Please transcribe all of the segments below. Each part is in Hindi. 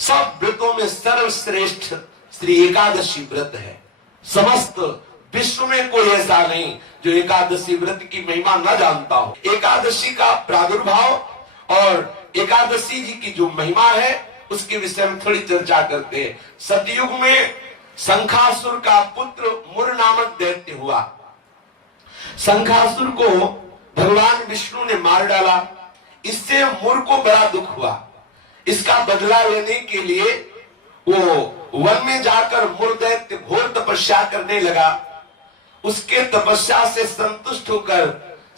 सब व्रतों में सर्वश्रेष्ठ श्री एकादशी व्रत है। समस्त विश्व में कोई ऐसा नहीं जो एकादशी व्रत की महिमा न जानता हो। एकादशी का प्रादुर्भाव और एकादशी जी की जो महिमा है उसके विषय में थोड़ी चर्चा करते हैं। सतयुग में शंखासुर का पुत्र मुर नामक दैत्य हुआ। शंखासुर को भगवान विष्णु ने मार डाला। इससे मुर को बड़ा दुख हुआ। इसका बदला लेने के लिए वो वन में जाकर मुर दैत्य घोर तपस्या करने लगा। उसके तपस्या से संतुष्ट होकर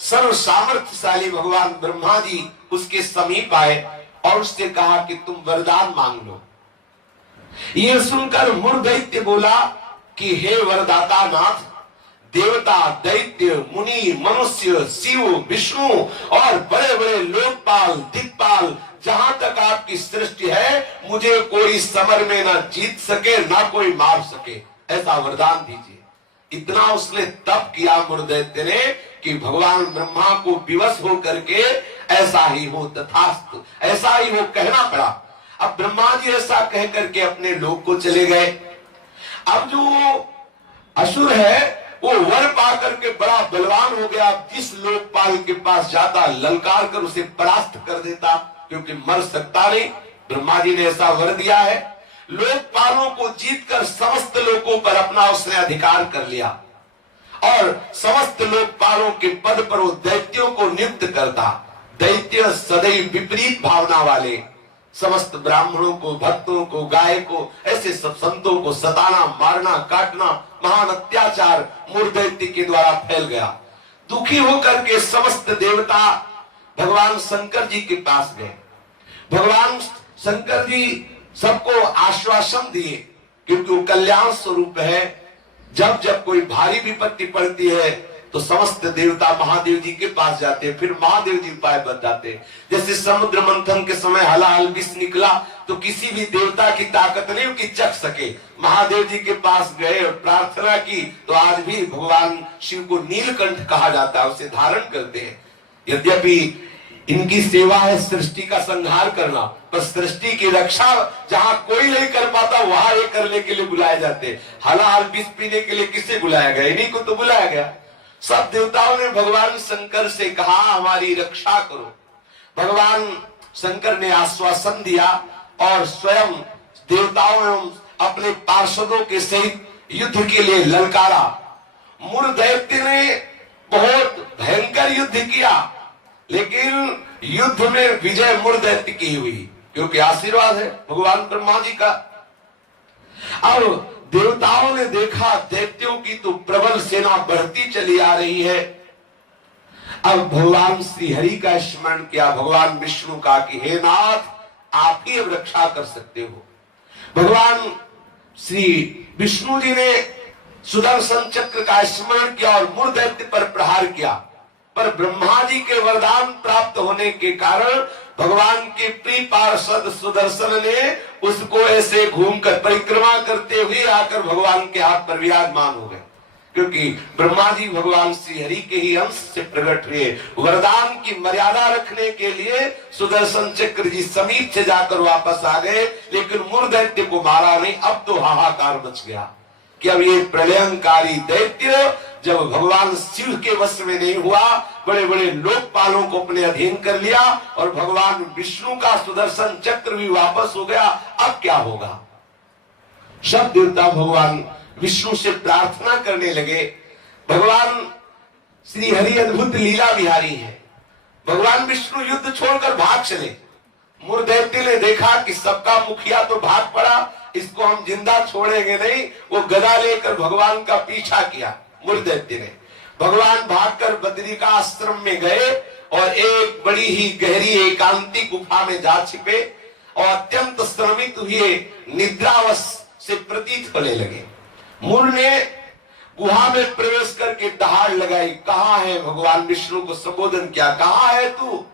सर्व सामर्थ्यशाली भगवान ब्रह्मा जी उसके समीप आए और उससे कहा कि तुम वरदान मांग लो। यह सुनकर मुर दैत्य बोला कि हे वरदाता नाथ, देवता, दैत्य, मुनि, मनुष्य, शिव, विष्णु और बड़े बड़े लोकपाल, दिक्पाल, जहां तक आपकी सृष्टि है, मुझे कोई समर में ना जीत सके ना कोई मार सके, ऐसा वरदान दीजिए। इतना उसने तप किया मुर दैत्य ने कि भगवान ब्रह्मा को विवश होकर के ऐसा ही हो तथास्तु, ऐसा ही हो कहना पड़ा। अब ब्रह्मा जी ऐसा कह करके अपने लोक को चले गए। अब जो असुर है वो वर पा करके बड़ा बलवान हो गया। जिस लोकपाल के पास जाता ललकार कर उसे परास्त कर देता, क्योंकि मर सकता नहीं। ब्रह्मा जी ने ऐसा वर दिया है। लोकपालों को जीतकर समस्त लोकों पर अपना उसने अधिकार कर लिया और समस्त लोकपालों के पद पर वो दैत्यों को नियुक्त करता। दैत्य सदैव विपरीत भावना वाले समस्त ब्राह्मणों को, भक्तों को, गाय को, ऐसे सब संतों को सताना, मारना, काटना, महान अत्याचार मुर दैत्य के द्वारा फैल गया। दुखी होकर के समस्त देवता भगवान शंकर जी के पास गए। भगवान शंकर जी सबको आश्वासन दिए, क्योंकि वो कल्याण स्वरूप है। जब जब कोई भारी विपत्ति पड़ती है तो समस्त देवता महादेव जी के पास जाते हैं, फिर महादेव जी उपाय बताते हैं। जैसे समुद्र मंथन के समय हलाहल विष निकला तो किसी भी देवता की ताकत नहीं कि चख सके, महादेव जी के पास गए और प्रार्थना की तो आज भी भगवान शिव को नीलकंठ कहा जाता है, उसे धारण करते हैं। यद्यपि इनकी सेवा है सृष्टि का संहार करना, पर सृष्टि की रक्षा जहां कोई नहीं कर पाता वहां ये करने के लिए बुलाए जाते। हलाहल विष पीने के लिए किसे बुलाया गया? इन्हीं को तो बुलाया गया। सब देवताओं ने भगवान शंकर से कहा हमारी रक्षा करो। भगवान शंकर ने आश्वासन दिया और स्वयं देवताओं एवं अपने पार्षदों के सहित युद्ध के लिए ललकारा। मुर दैत्य ने बहुत भयंकर युद्ध किया, लेकिन युद्ध में विजय मुर दैत्य की हुई, क्योंकि आशीर्वाद है भगवान ब्रह्मा जी का। अब देवताओं ने देखा दैत्यों की तो प्रबल सेना बढ़ती चली आ रही है। अब भगवान श्री हरि का स्मरण किया, भगवान विष्णु का कि हे नाथ आप ही अब रक्षा कर सकते हो। भगवान श्री विष्णु जी ने सुदर्शन चक्र का स्मरण किया और मुर दैत्य पर प्रहार किया, पर ब्रह्मा जी के वरदान प्राप्त होने के कारण भगवान के प्रिय पार्षद सुदर्शन ने उसको ऐसे घूमकर परिक्रमा करते हुए आकर भगवान के हाथ पर विराजमान हो गए, क्योंकि ब्रह्मा जी भगवान श्री हरि के ही अंश से प्रकट हुए। वरदान की मर्यादा रखने के लिए सुदर्शन चक्र जी समीप से जाकर वापस आ गए, लेकिन मुर दैत्य को मारा नहीं। अब तो हाहाकार मच गया कि अब ये प्रलयंकारी दैत्य जब भगवान शिव के वश में नहीं हुआ, बड़े बड़े लोकपालों को अपने अधीन कर लिया और भगवान विष्णु का सुदर्शन चक्र भी वापस हो गया, अब क्या होगा? सब देवता भगवान विष्णु से प्रार्थना करने लगे। भगवान श्री हरि अद्भुत लीला बिहारी है। भगवान विष्णु युद्ध छोड़कर भाग चले। मुर दैत्य ने देखा कि सबका मुखिया तो भाग पड़ा, इसको हम जिंदा छोड़ेंगे नहीं। वो गदा लेकर भगवान का पीछा किया। मुर दैत्य ने भगवान भागकर बद्री का आश्रम में गए और एक बड़ी ही गहरी एकांतिक गुफा में जा छिपे और अत्यंत श्रमित हुए निद्रावश से प्रतीत होने लगे। मुर ने गुहा में प्रवेश करके दहाड़ लगाई, कहाँ है? भगवान विष्णु को संबोधन किया, कहाँ है तू?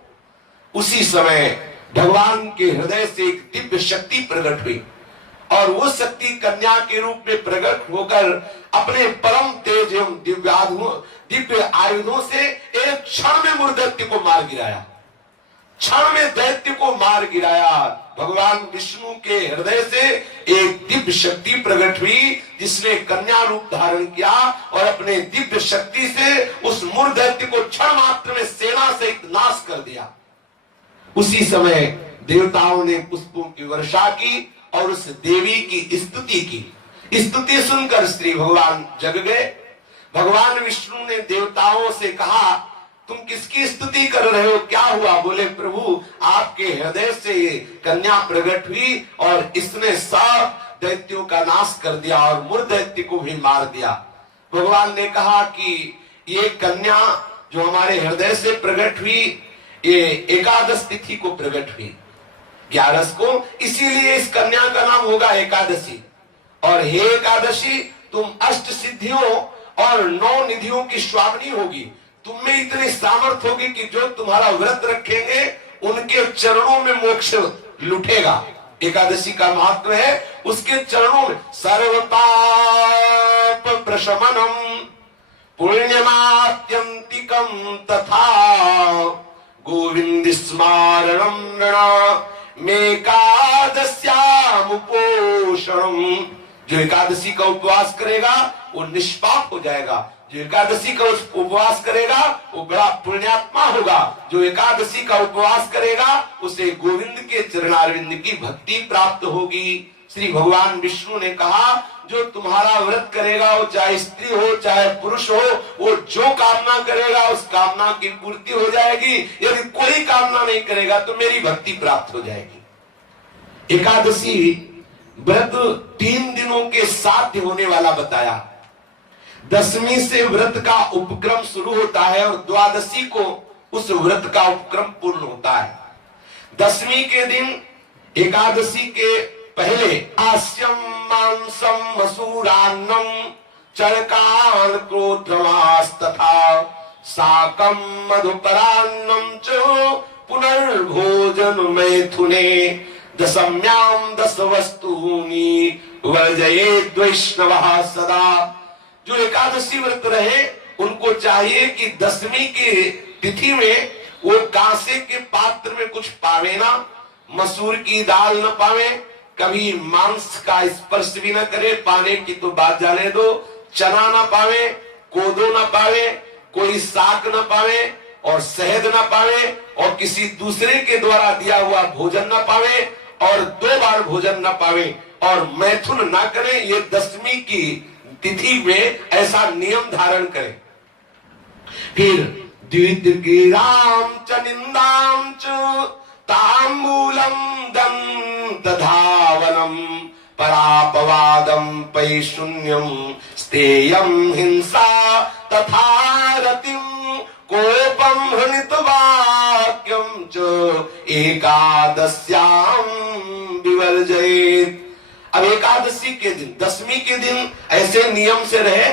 उसी समय भगवान के हृदय से एक दिव्य शक्ति प्रकट हुई और वो शक्ति कन्या के रूप में प्रकट होकर अपने परम तेज एवं दिव्य आयुधों से एक क्षण में मुर दैत्य को मार गिराया। क्षण में दैत्य को मार गिराया। भगवान विष्णु के हृदय से एक दिव्य शक्ति प्रकट हुई, जिसने कन्या रूप धारण किया और अपने दिव्य शक्ति से उस मूर दैत्य को क्षण मात्र में सेना सहित नाश कर दिया। उसी समय देवताओं ने पुष्पों की वर्षा की और उस देवी की स्तुति की। स्तुति सुनकर श्री भगवान जग गए। भगवान विष्णु ने देवताओं से कहा, तुम किसकी स्तुति कर रहे हो, क्या हुआ? बोले, प्रभु आपके हृदय से ये कन्या प्रकट हुई और इसने सब दैत्यों का नाश कर दिया और मूर दैत्य को भी मार दिया। भगवान ने कहा कि ये कन्या जो हमारे हृदय से प्रकट हुई, ये एकादश तिथि को प्रकट हुई, 11 को, इसीलिए इस कन्या का नाम होगा एकादशी। और हे एकादशी, तुम अष्ट सिद्धियों और 9 निधियों की स्वामिनी होगी। तुम में इतनी सामर्थ्य होगी कि जो तुम्हारा व्रत रखेंगे उनके चरणों में मोक्ष लुटेगा। एकादशी का महत्व है उसके चरणों में सर्वपाप प्रशमनम पुण्यमात्यंतिकम तथा गोविंद स्मारणम मेकादस्यामुपोषणम। जो एकादशी का उपवास करेगा वो निष्पाप हो जाएगा। जो एकादशी का उपवास करेगा वो बड़ा पुण्यात्मा होगा। जो एकादशी का उपवास करेगा उसे गोविंद के चरणारविंद की भक्ति प्राप्त होगी। श्री भगवान विष्णु ने कहा, जो तुम्हारा व्रत करेगा, वो चाहे स्त्री हो चाहे पुरुष हो, वो जो कामना करेगा उस कामना की पूर्ति हो जाएगी। यदि कोई कामना नहीं करेगा तो मेरी भक्ति प्राप्त हो जाएगी। एकादशी व्रत 3 दिनों के साध्य होने वाला बताया। 10वीं से व्रत का उपक्रम शुरू होता है और 12वीं को उस व्रत का उपक्रम पूर्ण होता है। 10वीं के दिन एकादशी के पहले आस्यम मांसम मसूरान्नम चरकान क्रोधमास तथा साकम मधुपरान्नम च पुनर्भोजन मैथुने दशम्याम 10 वस्तूनि वर्जयेद् वैष्णवः सदा। जो एकादशी व्रत रहे उनको चाहिए कि 10वीं की तिथि में वो कांसे के पात्र में कुछ पावे ना, मसूर की दाल न पावे, कभी मांस का स्पर्श भी न करे, पाने की तो बात जाने दो, चना न पावे, कोदो न पावे, कोई साग न पावे और शहद न पावे और किसी दूसरे के द्वारा दिया हुआ भोजन न पावे और 2 बार भोजन न पावे और मैथुन न करे। ये 10वीं की तिथि में ऐसा नियम धारण करें। फिर द्वितीयाम च निंदाम च तांबूलम दंतधावनम परापवादम पैशून्यम स्तेयम हिंसा तथा रतिम कोपम हृणितवाक्यम च एकादश्याम विवर्जयेत्। अब एकादशी के दिन 10वीं के दिन ऐसे नियम से रहे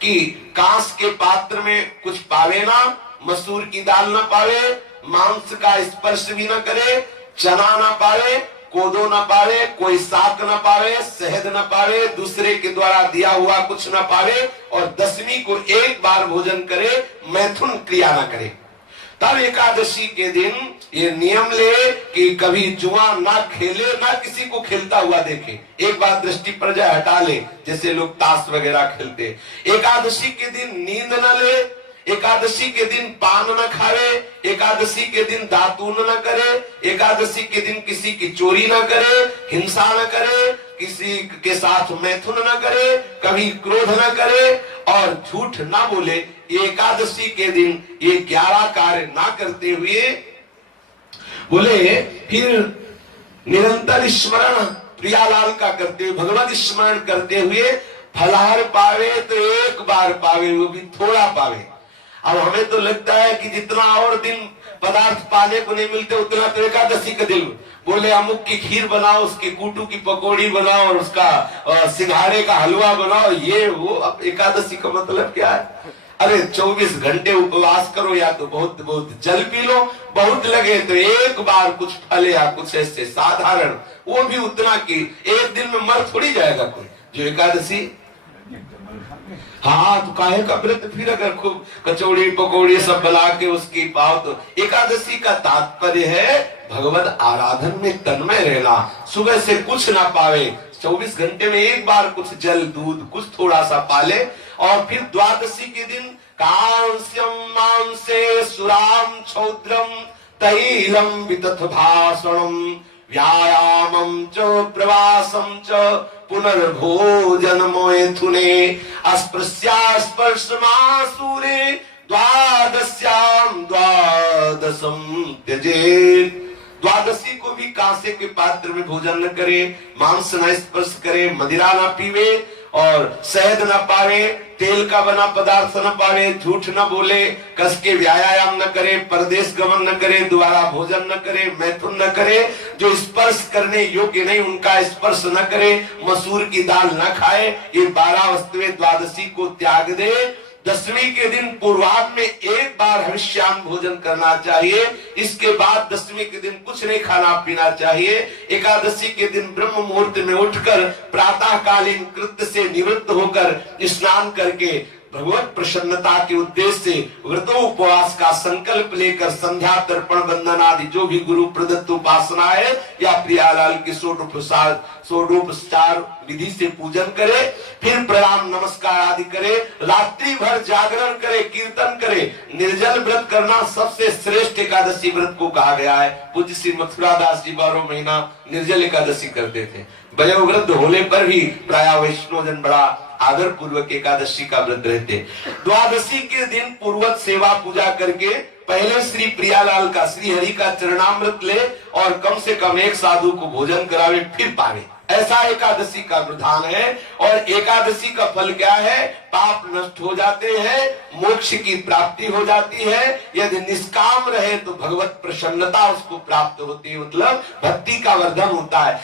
कि कांस के पात्र में कुछ पावे ना, मसूर की दाल ना पावे, मांस का स्पर्श भी ना करे, चना ना पावे, कोदो ना पावे, कोई साग ना पावे, शहद ना पावे, दूसरे के द्वारा दिया हुआ कुछ ना पावे और 10वीं को 1 बार भोजन करे, मैथुन क्रिया ना करे। तब एकादशी के दिन ये नियम ले कि कभी जुआ ना खेले, ना किसी को खेलता हुआ देखे। एक बार दृष्टि पर जाए हटा ले, जैसे लोग ताश वगैरह खेलते। एकादशी के दिन नींद न ले, एकादशी के दिन पान न खावे, एकादशी के दिन दातून न करे, एकादशी के दिन किसी की चोरी न करे, हिंसा न करे, किसी के साथ मैथुन न करे, कभी क्रोध न करे और झूठ ना बोले। एकादशी के दिन ये 11 कार्य ना करते हुए बोले, फिर निरंतर स्मरण प्रियालाल का करते हुए, भगवत स्मरण करते हुए फलाहार पावे तो 1 बार पावे, वो भी थोड़ा पावे। अब हमें तो लगता है कि जितना और दिन पदार्थ पाने को नहीं मिलते उतना तो एकादशी का दिन। बोले अमुक की खीर बनाओ, उसकी कूटू की पकौड़ी बनाओ और उसका सिंघाड़े का हलवा बनाओ, ये वो। अब एकादशी का मतलब क्या है? अरे 24 घंटे उपवास करो या तो बहुत बहुत जल पी लो, बहुत लगे तो 1 बार कुछ फल या कुछ ऐसे साधारण, वो भी उतना कि 1 दिन में मर थोड़ी जाएगा कोई। जो एकादशी हाँ, तो काहे का व्रत फिर, अगर खूब कचौड़ी पकौड़ी सब बना के उसकी पाओ तो। एकादशी का तात्पर्य है भगवत आराधन में तन्मय रहना। सुबह से कुछ ना पावे, 24 घंटे में एक बार कुछ जल दूध कुछ थोड़ा सा पाले, और फिर द्वादशी के दिन कांस्यम मांसे सुराम क्षौद्रम तैलम वितथ भाषणम व्यायामं च प्रवासं च पुनर्भोजन मैथुने अस्पृश्यास्पर्शमासूरे द्वादश्याम द्वादशम त्यजेत्। द्वादशी को भी कांसे के पात्र में भोजन न करे, मांस न स्पर्श करे, मदिरा न पीवे और शहद न पावे, तेल का बना पदार्थ न पावे, झूठ न बोले, कस के व्यायाम न करे, परदेश गमन न करे, दोबारा भोजन न करे, मैथुन न करे, जो स्पर्श करने योग्य नहीं उनका स्पर्श न करे, मसूर की दाल न खाए। ये 12 वस्तुएं द्वादशी को त्याग दे। दसवीं के दिन पूर्वाह्न में एक बार हविष्यान्न भोजन करना चाहिए। इसके बाद दसवीं के दिन कुछ नहीं खाना पीना चाहिए। एकादशी के दिन ब्रह्म मुहूर्त में उठकर प्रातःकालीन कृत्य से निवृत्त होकर स्नान करके भगवत प्रसन्नता के उद्देश्य से व्रतोपवास का संकल्प लेकर संध्या तर्पण वंदन आदि जो भी गुरु प्रदत्त उपासना है या प्रियालाल के षोडोपचार विधि से पूजन करे, फिर प्रणाम नमस्कार आदि करे, रात्रि भर जागरण करे, कीर्तन करे। निर्जल व्रत करना सबसे श्रेष्ठ एकादशी व्रत को कहा गया है। पूज्य श्री मथुरा दास जी 12 महीना निर्जल एकादशी करते थे। वयोवृद्ध होने पर भी प्राय वैष्णव जन बड़ा आदर पूर्वक एकादशी का व्रत रहते। द्वादशी के दिन पूर्वत सेवा पूजा करके पहले श्री प्रियालाल का श्री हरि का चरणामृत ले और कम से कम एक साधु को भोजन करावे, फिर पावे। ऐसा एकादशी का विधान है। और एकादशी का फल क्या है? पाप नष्ट हो जाते हैं, मोक्ष की प्राप्ति हो जाती है। यदि निष्काम रहे तो भगवत प्रसन्नता उसको प्राप्त होती है, मतलब भक्ति का वर्धन होता है।